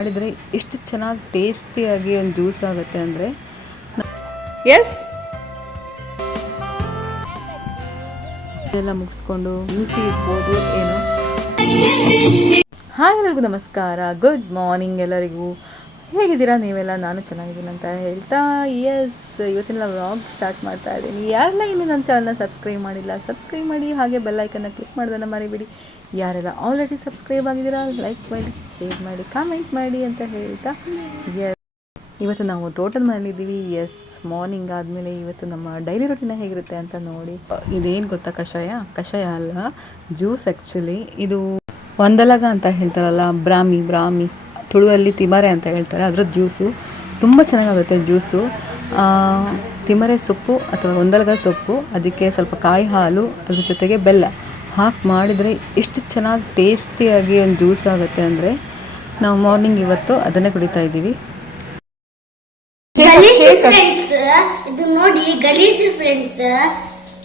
ಮಾಡಿದರೆ ಎಷ್ಟು ಚೆನ್ನಾಗಿ ಟೇಸ್ಟಿಯಾಗಿ ಒಂದು ಜ್ಯೂಸ್ ಆಗುತ್ತೆ ಅಂದರೆ ಎಸ್ ಎಲ್ಲ ಮುಗಿಸ್ಕೊಂಡು ಮ್ಯೂಸಿ ಇರ್ಬೋದು ಏನು. ಹಾಯ್ ಎಲ್ಲರಿಗೂ ನಮಸ್ಕಾರ. ಗುಡ್ ಮಾರ್ನಿಂಗ್ ಎಲ್ಲರಿಗೂ. ಹೇಗಿದ್ದೀರಾ ನೀವೆಲ್ಲ? ನಾನು ಚೆನ್ನಾಗಿದ್ದೀನಿ ಅಂತ ಹೇಳ್ತಾ ಎಸ್ ಇವತ್ತಿನ ವ್ಲಾಗ್ ಸ್ಟಾರ್ಟ್ ಮಾಡ್ತಾ ಇದ್ದೀನಿ. ಯಾರನ್ನ ಇನ್ನೂ ನನ್ನ ಚಾನಲ್ನ ಸಬ್ಸ್ಕ್ರೈಬ್ ಮಾಡಿಲ್ಲ ಸಬ್ಸ್ಕ್ರೈಬ್ ಮಾಡಿ ಹಾಗೆ ಬೆಲ್ಲೈಕನ್ನ ಕ್ಲಿಕ್ ಮಾಡೋದನ್ನು ಮರಿಬೇಡಿ. ಯಾರೆಲ್ಲ ಆಲ್ರೆಡಿ ಸಬ್ಸ್ಕ್ರೈಬ್ ಆಗಿದ್ದೀರಾ ಲೈಕ್ ಮಾಡಿ ಶೇರ್ ಮಾಡಿ ಕಾಮೆಂಟ್ ಮಾಡಿ ಅಂತ ಹೇಳ್ತಾ ಎಸ್ ಇವತ್ತು ನಾವು ತೋಟದ ಮನೇಲಿದ್ದೀವಿ ಎಸ್ ಮಾರ್ನಿಂಗ್ ಆದಮೇಲೆ ಇವತ್ತು ನಮ್ಮ ಡೈಲಿ ರೊಟೀನ ಹೇಗಿರುತ್ತೆ ಅಂತ ನೋಡಿ. ಇದೇನು ಗೊತ್ತಾ ಕಷಾಯ? ಕಷಾಯ ಅಲ್ಲ ಜ್ಯೂಸ್ ಆ್ಯಕ್ಚುಲಿ ಇದು ಒಂದಲಗ ಅಂತ ಹೇಳ್ತಾರಲ್ಲ, ಬ್ರಾಹ್ಮಿ ಬ್ರಾಹ್ಮಿ, ತುಳುವಲ್ಲಿ ತಿಮರೆ ಅಂತ ಹೇಳ್ತಾರೆ. ಅದರ ಜ್ಯೂಸು ತುಂಬ ಚೆನ್ನಾಗಾಗುತ್ತೆ ಜ್ಯೂಸು ತಿಮರೆ ಸೊಪ್ಪು ಅಥವಾ ಒಂದಲಗ ಸೊಪ್ಪು, ಅದಕ್ಕೆ ಸ್ವಲ್ಪ ಕಾಯಿ ಹಾಲು, ಅದ್ರ ಜೊತೆಗೆ ಬೆಲ್ಲ. ಹಾಕಿ ಮಾಡಿದರೆ ಎಷ್ಟು ಚೆನ್ನಾಗಿ ಟೇಸ್ಟಿಯಾಗಿ ಒಂದು ಜ್ಯೂಸ್ ಆಗುತ್ತೆ ಅಂದರೆ ನಾವು ಮಾರ್ನಿಂಗ್ ಇವತ್ತು ಅದನ್ನೇ ಕುಡಿತಾ ಇದ್ದೀವಿ. ಗಲೀಜ್ ಫ್ರೆಂಡ್ಸ್ ಇದು ನೋಡಿ ಗಲೀಜ್ ಫ್ರೆಂಡ್ಸ್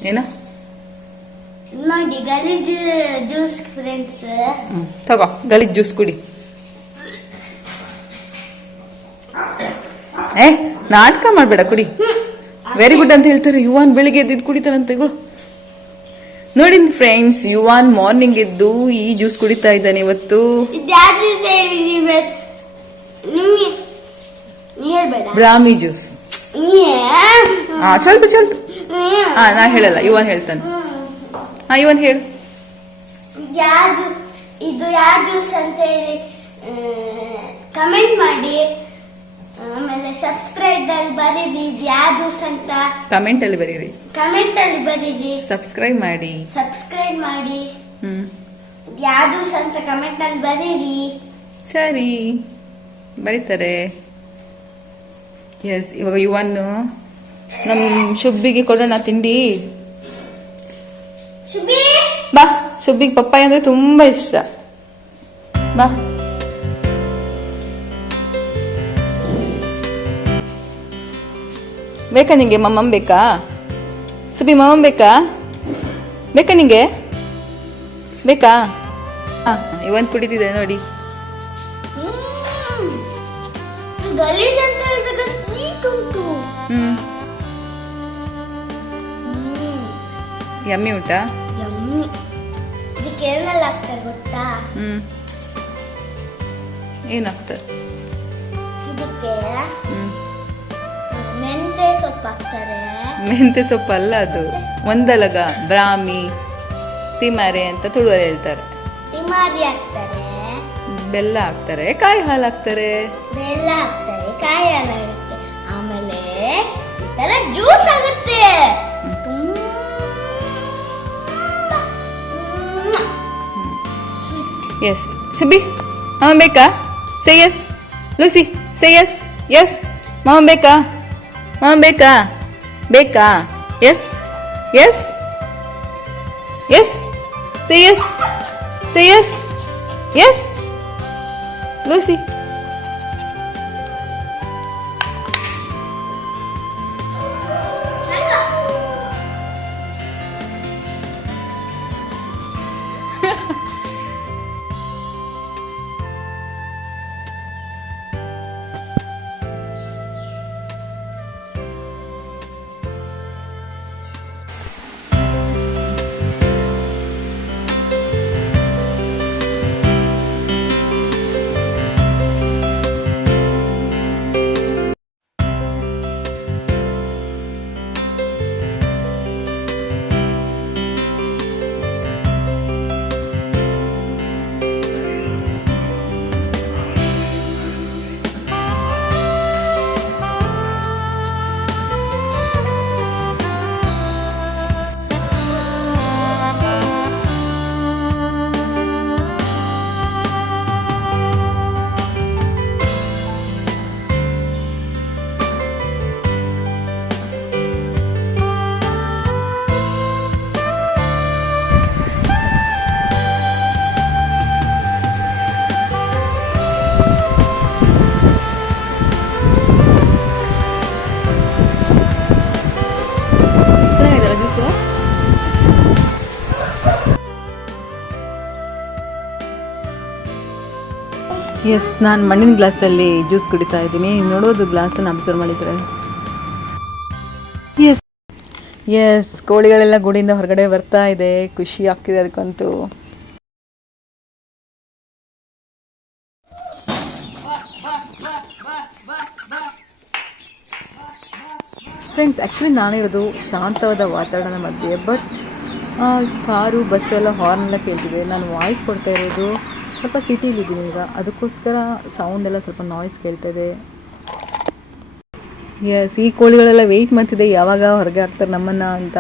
ಏನ? ನೋಡಿ ಗಲೀಜ್ ಜ್ಯೂಸ್ ಫ್ರೆಂಡ್ಸ್ ತಗೋ ಗಲೀಜ್ ಜ್ಯೂಸ್ ಕುಡಿ. ಏ ನಾಟಕ ಮಾಡಬೇಡ ಕುಡಿ. ವೆರಿ ಗುಡ್ ಅಂತ ಹೇಳ್ತಾರೆ. ಯುವನ್ ಬೆಳಿಗ್ಗೆ ಎದ್ದು ಇದ್ ಕುಡಿತಾನಂತ ತಗೋ. ನೋಡಿ ಫ್ರೆಂಡ್ಸ್ ಯುವಾನ್ ಮಾರ್ನಿಂಗ್ ಇದ್ದು ಈ ಜ್ಯೂಸ್ ಕುಡಿತಾ ಇದ್ದಾನೆ ಇವತ್ತು. ಬ್ರಾಹ್ಮಿ ಜ್ಯೂಸ್ ಹಾ ಚಲ್ತು ಚಲ್ತು. ಹಾ ನಾ ಹೇಳಲ್ಲ ಯುವನ್ ಹೇಳ್ತಾನೆ. ಹಾ ಇವನ್ ಹೇಳು. ಇದು ಯಾವ ಜ್ಯೂಸ್ ಅಂತ ಹೇಳಿ ಕಮೆಂಟ್ ಮಾಡಿ. ಆಮೇಲೆ ಸಬ್ಸ್ಕ್ರೈಬ್ ಅಲ್ಲಿ ಬರೀರಿ ಯಾವ್ದು ಜ್ಯೂಸ್ ಅಂತ ಕಮೆಂಟ್ ಅಲ್ಲಿ ಬರೀರಿ. ಕಮೆಂಟ್ ಅಲ್ಲಿ ಬರೀರಿ. ಸಬ್ಸ್ಕ್ರೈಬ್ ಮಾಡಿ. ಸಬ್ಸ್ಕ್ರೈಬ್ ಮಾಡಿ. ಹ್ಮ್. ಯಾವ್ದು ಜ್ಯೂಸ್ ಅಂತ ಕಮೆಂಟ್ ಅಲ್ಲಿ ಬರೀರಿ. ಸರಿ. ಬರೀತಾರೆ. ಎಸ್ ಇವಾಗ ಯುವನ್ನು ನಮ್ಮ ಶುಬ್ಬಿಗೆ ಕೊಡೋಣ ತಿಂಡಿ. ಶುಭಿ ಬಾ ಶುಬ್ಬಿಗೆ ಪಪ್ಪಾಯ ಅಂದ್ರೆ ತುಂಬಾ ಇಷ್ಟ. ಬಾ. ಬೇಕಾ ನಿಂಗೆ? ಮಮ್ಮಮ್ ಬೇಕಾ? ಸುಬಿ ಮಮ್ಮ ಬೇಕಾ? ಬೇಕಾ ನಿಂಗೆ? ಬೇಕಾ? ಹಾ ಇವನ್ ಕುಡಿತಿದೆ ನೋಡಿ. ಹ್ಞೂ. ಯಮ್ಮಿ ಊಟ? ಗೊತ್ತಾ? ಹ್ಮ್. ಏನಾಗ್ತದೆ ಇದಕ್ಕೆ? ಹ್ಮ್ ಮೆಂತೆ ಸೊಪ್ಪು ಅಲ್ಲ ಅದು. ಒಂದಲಗ ಬ್ರಾಹ್ಮಿ ತಿಮಾರೆ ಅಂತ ತುಳುವಲ್ಲಿ ಹೇಳ್ತಾರೆ. ತಿಮಾರಿ ಹಾಕ್ತಾರೆ. ಬೆಲ್ಲ ಹಾಕ್ತಾರೆ ಕಾಯಿ ಹಾಲು ಹಾಕ್ತಾರೆ. ಬೆಲ್ಲ ಹಾಕ್ತಾರೆ ಕಾಯಿ ಹಾಲು ಹಾಕ್ತಾರೆ. ಆಮೇಲೆ ಈ ಜ್ಯೂಸ್ ಆಗುತ್ತೆ. ಎಸ್ ಸುಬಿ ಮಾಮ ಬೇಕಾ? Say yes Lucy say yes yes ಮಾಮ ಬೇಕಾ? ಮಾಮ ಬೇಕಾ ಬೇಕಾ yes yes yes say yes say yes yes Lucy yes ನಾನು ಮಣ್ಣಿನ ಗ್ಲಾಸಲ್ಲಿ ಜ್ಯೂಸ್ ಕುಡಿತಾ ಇದ್ದೀನಿ. ನೋಡೋದು ಗ್ಲಾಸನ್ನು ಅಬ್ಸರ್ವ್ ಮಾಡಿದರೆ. ಎಸ್ ಎಸ್ ಕೋಳಿಗಳೆಲ್ಲ ಗುಡಿಯಿಂದ ಹೊರಗಡೆ ಬರ್ತಾ ಇದೆ. ಖುಷಿ ಆಗ್ತಿದೆ ಅದಕ್ಕಂತೂ ಫ್ರೆಂಡ್ಸ್ ಆ್ಯಕ್ಚುಲಿ ನಾನಿರೋದು ಶಾಂತವಾದ ವಾತಾವರಣದ ಮಧ್ಯೆ ಬಟ್ ಕಾರು ಬಸ್ಸೆಲ್ಲ ಎಲ್ಲ ಹಾರ್ನ್ ಎಲ್ಲ ಕೇಳ್ತಿದೆ. ನಾನು ವಾಯ್ಸ್ ಕೊಡ್ತಾ ಇರೋದು. ಸ್ವಲ್ಪ ಸಿಟಿಲಿದ್ದೀನಿ ಈಗ. ಅದಕ್ಕೋಸ್ಕರ ಸೌಂಡ್ ಎಲ್ಲ ಸ್ವಲ್ಪ ನಾಯ್ಸ್ ಕೇಳ್ತಾಯಿದೆ ಎಸ್ ಈ ಕೋಳಿಗಳೆಲ್ಲ ವೆಯ್ಟ್ ಮಾಡ್ತಿದೆ. ಯಾವಾಗ ಹೊರಗೆ ಹಾಕ್ತಾರೆ ನಮ್ಮನ್ನು ಅಂತ.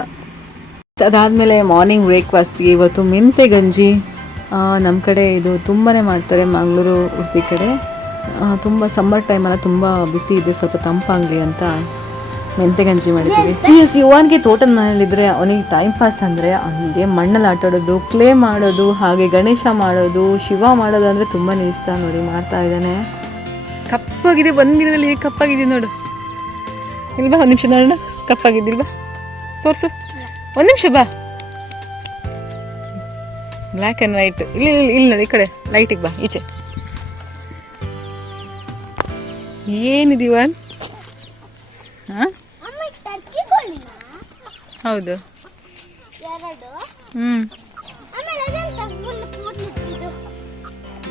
ಅದಾದಮೇಲೆ ಮಾರ್ನಿಂಗ್ ಬ್ರೇಕ್ಫಾಸ್ಟ್ಗೆ ಇವತ್ತು ಮೆಂತೆ ಗಂಜಿ. ನಮ್ಮ ಕಡೆ ಇದು ತುಂಬಾ ಮಾಡ್ತಾರೆ ಮಂಗಳೂರು ಉಡುಪಿ ಕಡೆ. ತುಂಬ ಸಮ್ಮರ್ ಟೈಮೆಲ್ಲ ತುಂಬ ಬಿಸಿ ಇದೆ. ಸ್ವಲ್ಪ ತಂಪಾಗಲಿ ಅಂತ. ಮೆಂತೆ ಗಂಜಿ ಮಾಡಿದ್ದೀವಿ. ಎಸ್ ಯುವನ್ಗೆ ತೋಟದ ಮನೇಲಿದ್ರೆ ಅವನಿಗೆ ಟೈಮ್ ಪಾಸ್ ಅಂದರೆ ಹಂಗೆ ಮಣ್ಣಲ್ಲಿ ಆಟಾಡೋದು ಕ್ಲೇ ಮಾಡೋದು ಹಾಗೆ ಗಣೇಶ ಮಾಡೋದು ಶಿವ ಮಾಡೋದು ಅಂದರೆ ತುಂಬಾ ಇಷ್ಟ ನೋಡಿ ಮಾಡ್ತಾ ಇದ್ದಾನೆ. ಕಪ್ಪಾಗಿದೆ ಒಂದಿನದಲ್ಲಿ ಹೇಗೆ ಕಪ್ಪಾಗಿದೆ ನೋಡು. ಇಲ್ವಾ ಒಂದು ನಿಮಿಷ ನೋಡೋಣ ಕಪ್ಪಾಗಿದ್ದಿಲ್ವಾ ತೋರಿಸು. ಒಂದು ನಿಮಿಷ ಬಾ. ಬ್ಲ್ಯಾಕ್ ಆ್ಯಂಡ್ ವೈಟ್ ಇಲ್ಲಿ ಇಲ್ಲಿ ನೋಡಿ ಈ ಕಡೆ ಲೈಟಿಗೆ ಬಾ ಈಚೆ. ಏನಿದೀವನ್ ಹಾಂ? ಹೌದು. ಎರಡು.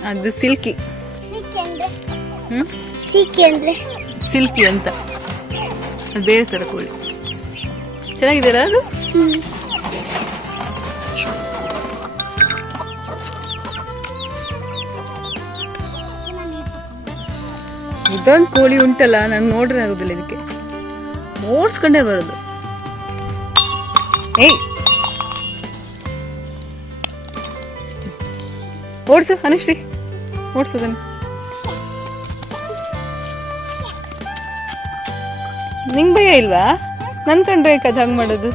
ಅದು ಸಿಲ್ಕಿ. ಸಿಕ್ಕಿ ಅಂದ್ರೆ? ಸಿಲ್ಕಿ ಅಂತ. ಅದು ಬೇರೆ ಥರ ಕೋಳಿ. ಚೆನ್ನಾಗಿದೆಯಲ್ಲ ಅದು? ಇದೊಂದು ಕೋಳಿ ಉಂಟಲ್ಲ ನಂಗೆ ನೋಡ್ರೆ ಆಗೋದಿಲ್ಲ ಇದಕ್ಕೆ. ಓಡಿಸ್ಕೊಂಡೇ ಬರೋದು. ಏಯ್. ಓಡಿಸು, ಅನುಶ್ರೀ. ಓಡಿಸೋದನ್ನು ನಿಂಗೆ ಭಯ ಇಲ್ವಾ? ನನ್ ಕಂಡ್ರೆ ಕದ್ ಹಂಗೆ ಮಾಡೋದು?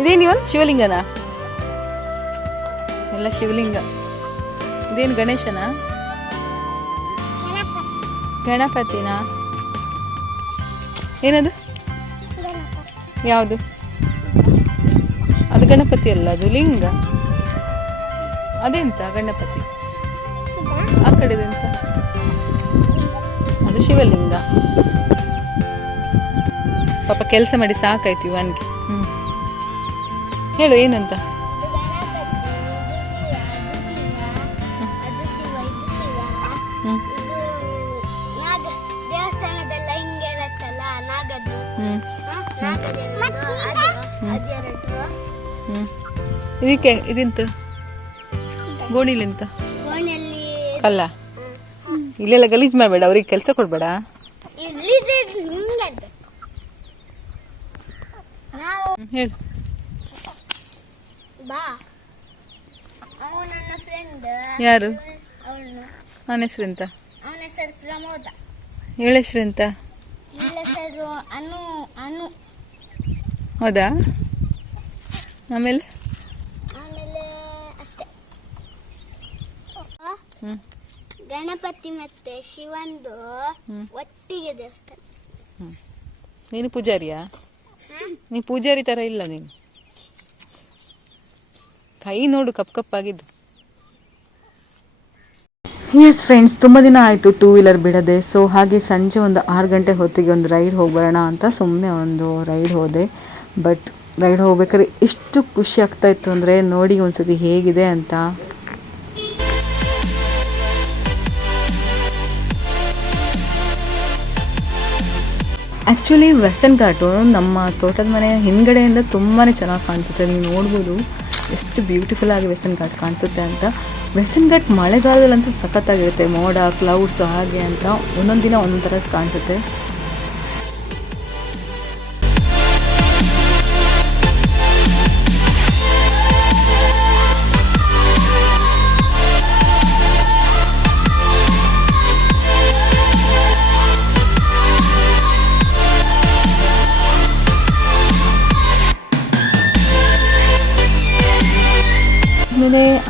ಇದೇನು ಇವನ್ ಶಿವಲಿಂಗನಾ? ಎಲ್ಲ ಶಿವಲಿಂಗ. ಇದೇನು ಗಣೇಶನ? ಗಣಪತಿನ? ಏನದು? ಯಾವುದು? ಅದು ಗಣಪತಿ ಅಲ್ಲ, ಅದು ಲಿಂಗ. ಅದೆಂತ ಗಣಪತಿ? ಆ ಕಡೆದೆಂತ ಅದು ಶಿವಲಿಂಗ. ಪಾಪ ಕೆಲಸ ಮಾಡಿ ಸಾಕಾಯ್ತು ಇವನ್ಗೆ ಹ್ಞೂ ಹೇಳು, ಏನಂತ? ಹ್ಞೂ ಇದಕ್ಕೆ ಇದಿಂತ? ಗೋಣಿಲಿಂತ? ಅಲ್ಲ ಇಲ್ಲೆಲ್ಲ ಗಲೀಜು ಮಾಡಬೇಡ ಅವ್ರಿಗೆ ಕೆಲಸ ಕೊಡಬೇಡ? ಹೇಳು. ಯಾರು? ಅವನ ನನ್ನ ಹೆಸರೆಂತ ಅವನ ಹೆಸರು ಪ್ರಮೋದ. ಹೇಳ ಅನು ಅನು. ಹೌದಾ? ಆಮೇಲೆ? ಆಮೇಲೆ ಅಷ್ಟೇ. ಗಣಪತಿ ಮತ್ತೆ ಶಿವಂದು. ಒಟ್ಟಿಗೆ ದೇವಸ್ಥಾನ. ನೀನು ಪೂಜಾರಿಯಾ? ನೀ ಪೂಜಾರಿ ಥರ ಇಲ್ಲ ನೀನು. ಕೈ ನೋಡು ಕಪ್ ಕಪ್ಪಾಗಿದ್ದು. ಎಸ್ ಫ್ರೆಂಡ್ಸ್ ತುಂಬ ದಿನ ಆಯಿತು ಟೂ ವೀಲರ್ ಬಿಡದೆ. ಸೊ ಹಾಗೆ ಸಂಜೆ ಒಂದು ಆರು ಗಂಟೆ ಹೊತ್ತಿಗೆ ಒಂದು ರೈಡ್ ಹೋಗ್ಬರೋಣ ಅಂತ ಸುಮ್ಮನೆ ಒಂದು ರೈಡ್ ಹೋದೆ. ಬಟ್ ರೈಡ್ ಹೋಗ್ಬೇಕಾದ್ರೆ ಎಷ್ಟು ಖುಷಿ ಆಗ್ತಾ ಇತ್ತು ಅಂದರೆ ನೋಡಿ ಒಂದ್ಸತಿ ಹೇಗಿದೆ ಅಂತ. ಆ್ಯಕ್ಚುಲಿ ವೆಸ್ಟರ್ನ್ ಘಾಟು ನಮ್ಮ ತೋಟದ ಮನೆಯ ಹಿಂದ್ಗಡೆಯಿಂದ ತುಂಬಾ ಚೆನ್ನಾಗಿ ಕಾಣಿಸುತ್ತೆ. ನೀವು ನೋಡ್ಬೋದು ಎಷ್ಟು ಬ್ಯೂಟಿಫುಲ್ ಆಗಿ ವೆಸ್ಟರ್ನ್ ಘಾಟ್ ಕಾಣಿಸುತ್ತೆ ಅಂತ. ವೆಸ್ಟರ್ನ್ ಘಾಟ್ ಮಳೆಗಾಲದಲ್ಲಂತೂ ಸಖತ್ತಾಗಿರುತ್ತೆ. ಮೋಡ ಕ್ಲೌಡ್ಸ್ ಹಾಗೆ ಅಂತ ಒಂದೊಂದು ದಿನ ಒಂದೊಂದು ಥರ ಕಾಣಿಸುತ್ತೆ.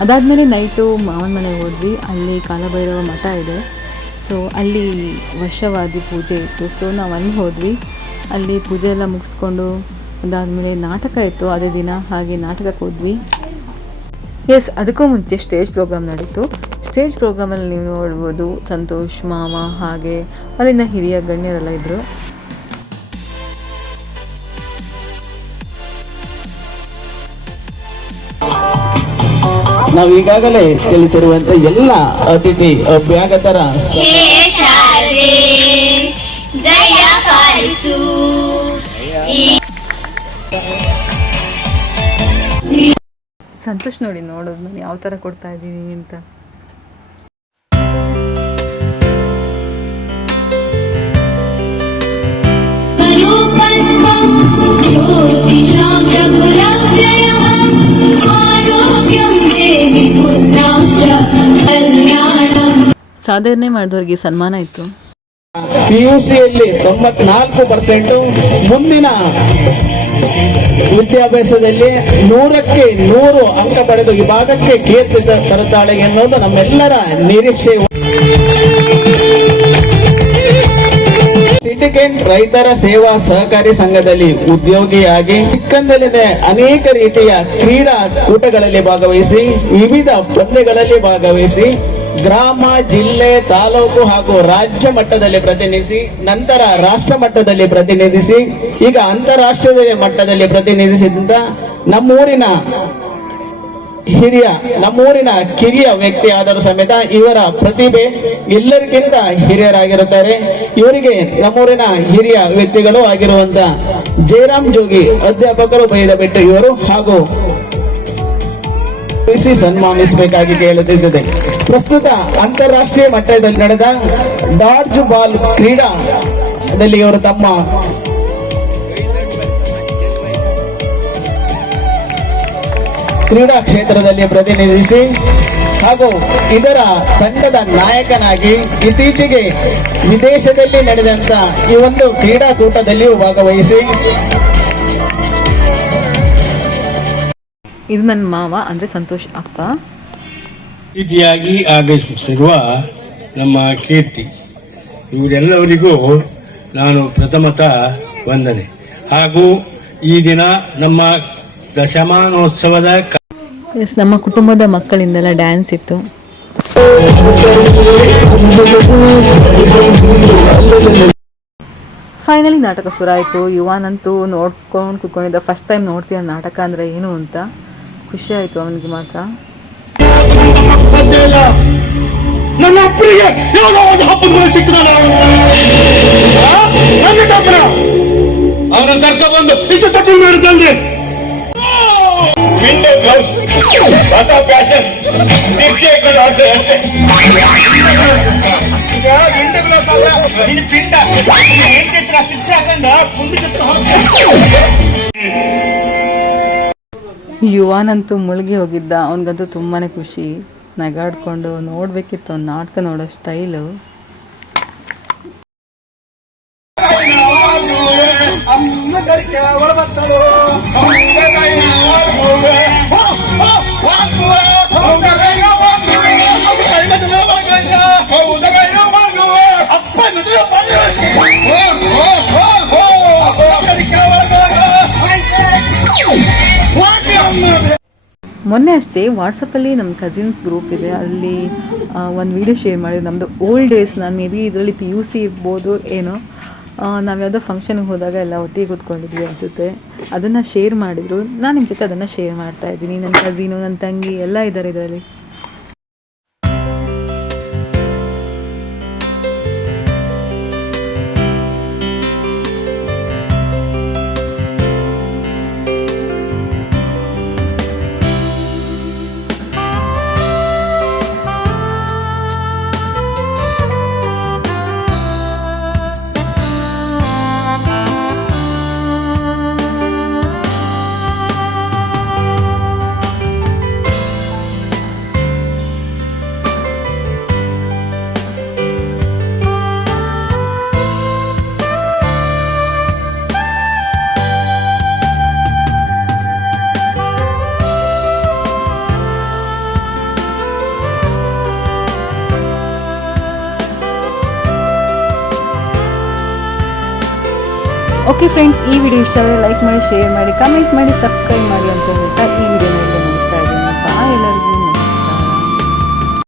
ಅದಾದಮೇಲೆ ನೈಟು ಮಾವನ ಮನೆಗೆ ಹೋದ್ವಿ. ಅಲ್ಲಿ ಕಾಲಭೈರವ ಮಠ ಇದೆ. ಸೊ ಅಲ್ಲಿ ವರ್ಷವಾದಿ ಪೂಜೆ ಇತ್ತು. ಸೊ ನಾವು ಅಲ್ಲಿ ಹೋದ್ವಿ. ಅಲ್ಲಿ ಪೂಜೆ ಎಲ್ಲ ಮುಗಿಸ್ಕೊಂಡು ಅದಾದಮೇಲೆ ನಾಟಕ ಇತ್ತು. ಅದೇ ದಿನ ಹಾಗೆ ನಾಟಕಕ್ಕೆ ಹೋದ್ವಿ. ಎಸ್ ಅದಕ್ಕೂ ಮುಂಚೆ ಸ್ಟೇಜ್ ಪ್ರೋಗ್ರಾಮ್ ನಡೀತು. ಸ್ಟೇಜ್ ಪ್ರೋಗ್ರಾಮಲ್ಲಿ ನೀವು ನೋಡ್ಬೋದು ಸಂತೋಷ್ ಮಾಮ ಹಾಗೆ ಅಲ್ಲಿನ ಹಿರಿಯ ಗಣ್ಯರೆಲ್ಲ ಇದ್ದರು ನಾವು ಈಗಾಗಲೇ ತಿಳಿಸಿರುವಂತೆ ಎಲ್ಲ ಅತಿಥಿ ಅಭ್ಯಾಗತರ ಸಂತೋಷ್ ನೋಡಿ ನೋಡೋದು ನಾನು ಯಾವ ಥರ ಕೊಡ್ತಾ ಇದ್ದೀನಿ ಅಂತ. ಸಾಧನೆ ಮಾಡಿದವರಿಗೆ ಸನ್ಮಾನ ಇತ್ತು. ಪಿಯುಸಿಯಲ್ಲಿ ತೊಂಬತ್ನಾಲ್ಕು ಪರ್ಸೆಂಟ್ ಮುಂದಿನ ವಿದ್ಯಾಭ್ಯಾಸದಲ್ಲಿ ನೂರಕ್ಕೆ ನೂರು ಅಂಕ ಪಡೆದು ವಿಭಾಗಕ್ಕೆ ಕೀರ್ತಿ ತರುತ್ತಾಳೆ ಎನ್ನುವುದು ನಮ್ಮೆಲ್ಲರ ನಿರೀಕ್ಷೆ. ಸಿಟಿಕೆಂಟ್ ರೈತರ ಸೇವಾ ಸಹಕಾರಿ ಸಂಘದಲ್ಲಿ ಉದ್ಯೋಗಿಯಾಗಿ ಚಿಕ್ಕಂದಲಿನ ಅನೇಕ ರೀತಿಯ ಕ್ರೀಡಾ ಕೂಟಗಳಲ್ಲಿ ಭಾಗವಹಿಸಿ, ವಿವಿಧ ಪಂದ್ಯಗಳಲ್ಲಿ ಭಾಗವಹಿಸಿ ಗ್ರಾಮ, ಜಿಲ್ಲೆ, ತಾಲೂಕು ಹಾಗೂ ರಾಜ್ಯ ಮಟ್ಟದಲ್ಲಿ ಪ್ರತಿನಿಧಿಸಿ, ನಂತರ ರಾಷ್ಟ್ರ ಮಟ್ಟದಲ್ಲಿ ಪ್ರತಿನಿಧಿಸಿ, ಈಗ ಅಂತಾರಾಷ್ಟ್ರೀಯ ಮಟ್ಟದಲ್ಲಿ ಪ್ರತಿನಿಧಿಸಿದಂತ ನಮ್ಮೂರಿನ ಹಿರಿಯ, ನಮ್ಮೂರಿನ ಕಿರಿಯ ವ್ಯಕ್ತಿ ಆದರೂ ಸಮೇತ ಇವರ ಪ್ರತಿಭೆ ಎಲ್ಲರಿಗಿಂತ ಹಿರಿಯರಾಗಿರುತ್ತಾರೆ. ಇವರಿಗೆ ನಮ್ಮೂರಿನ ಹಿರಿಯ ವ್ಯಕ್ತಿಗಳು ಆಗಿರುವಂತ ಜಯರಾಮ್ ಜೋಗಿ, ಅಧ್ಯಾಪಕರು ಬೈದ ಬಿಟ್ಟು ಇವರು ಹಾಗೂ ವಹಿಸಿ ಸನ್ಮಾನಿಸಬೇಕಾಗಿ ಕೇಳುತ್ತಿದ್ದೆ ಪ್ರಸ್ತುತ ಅಂತಾರಾಷ್ಟ್ರೀಯ ಮಟ್ಟದಲ್ಲಿ ನಡೆದ ಡಾಡ್ಜ್ ಬಾಲ್ ಕ್ರೀಡಾದಲ್ಲಿ ಇವರು ತಮ್ಮ ಕ್ರೀಡಾ ಕ್ಷೇತ್ರದಲ್ಲಿ ಪ್ರತಿನಿಧಿಸಿ ಹಾಗೂ ಇದರ ತಂಡದ ನಾಯಕನಾಗಿ ಇತ್ತೀಚೆಗೆ ವಿದೇಶದಲ್ಲಿ ನಡೆದಂತ ಈ ಒಂದು ಕ್ರೀಡಾಕೂಟದಲ್ಲಿಯೂ ಭಾಗವಹಿಸಿ ಇದು ನನ್ನ ಮಾವ ಅಂದರೆ ಸಂತೋಷ್ ಅಪ್ಪ. ಅತಿಥಿಯಾಗಿ ಆಗಮಿಸಿರುವ ನಮ್ಮ ಕೀರ್ತಿ ಇವರೆಲ್ಲವರಿಗೂ ನಾನು ಪ್ರಥಮತ ವಂದನೆ. ಹಾಗೂ ಈ ದಿನ ನಮ್ಮ ದಶಮಾನೋತ್ಸವದ ಎಸ್ ನಮ್ಮ ಕುಟುಂಬದ ಮಕ್ಕಳಿಂದೆಲ್ಲ ಡ್ಯಾನ್ಸ್ ಇತ್ತು. ಫೈನಲಿ ನಾಟಕ ಶುರು ಆಯಿತು. ಯುವಾನಂತೂ ನೋಡ್ಕೊಂಡು ಕುತ್ಕೊಂಡಿದ್ದ. ಫಸ್ಟ್ ಟೈಮ್ ನೋಡ್ತೀಯ ನಾಟಕ ಅಂದರೆ ಏನು ಅಂತ. ಖುಷಿ ಆಯಿತು ಅವನಿಗೆ ಮಾತ್ರ. ನನ್ನ ಅಪ್ಪನಿಗೆ ಯಾವುದೋ ಒಂದು ಹಬ್ಬದ ಮೇಲೆ ಸಿಕ್ಕಿದಾನೆ ನನ್ನ ತಪ್ಪನ? ಅವನ ಕರ್ಕ ಬಂದು ಇಷ್ಟು ತಪ್ಪು ಮಾಡಿದ್ದಲ್ಲಿ. ವಿಂಡೋ ಗ್ಲೌಸ್ ಈಗ ವಿಂಡೋ ಗ್ಲೌಸ್ ಅಲ್ಲ ನಿನ್ನ ಪಿಂಡ. ಹೆಂಡತಿ ಫಿಕ್ಸ್ ಹಾಕೊಂಡ ಕುಂಡಿ ಯುವಾನಂತೂ ಮುಳುಗಿ ಹೋಗಿದ್ದ. ಅವನಿಗಂತೂ ತುಂಬಾ ಖುಷಿ. ನಗಾಡ್ಕೊಂಡು ನೋಡಬೇಕಿತ್ತು ಅವ್ನ ನಾಟಕ ನೋಡೋ ಸ್ಟೈಲು. ಅಮ್ಮ ಮೊನ್ನೆ ಅಷ್ಟೇ ವಾಟ್ಸಪ್ಪಲ್ಲಿ ನಮ್ಮ ಕಸಿನ್ಸ್ ಗ್ರೂಪ್ ಇದೆ. ಅಲ್ಲಿ ಒಂದು ವೀಡಿಯೋ ಶೇರ್ ಮಾಡಿದ್ರು. ನಮ್ಮದು ಓಲ್ಡ್ ಡೇಸ್ ನಾನು ಮೇ ಬಿ ಇದರಲ್ಲಿ ಪಿ ಯು ಸಿ ಇರ್ಬೋದು, ಏನೋ. ನಾವು ಯಾವುದೋ ಫಂಕ್ಷನ್ಗೆ ಹೋದಾಗ ಎಲ್ಲ ಒಟ್ಟಿಗೆ ಕೂತ್ಕೊಂಡಿದ್ವಿ ಅನಿಸುತ್ತೆ. ಅದನ್ನು ಶೇರ್ ಮಾಡಿದರು. ನಾನು ನಿಮ್ಮ ಜೊತೆ ಅದನ್ನು ಶೇರ್ ಮಾಡ್ತಾ ಇದ್ದೀನಿ. ನನ್ನ ಕಸಿನು ನನ್ನ ತಂಗಿ ಎಲ್ಲ ಇದ್ದಾರೆ ಇದರಲ್ಲಿ. ಓಕೆ ಫ್ರೆಂಡ್ಸ್ ಈ ವಿಡಿಯೋ ಇಷ್ಟ ಲೈಕ್ ಮಾಡಿ ಶೇರ್ ಮಾಡಿ ಕಮೆಂಟ್ ಮಾಡಿ ಸಬ್ಸ್ಕ್ರೈಬ್ ಮಾಡಿ ಅಂತ ಹೇಳ್ತಾ ಈ ವಿಡಿಯೋನ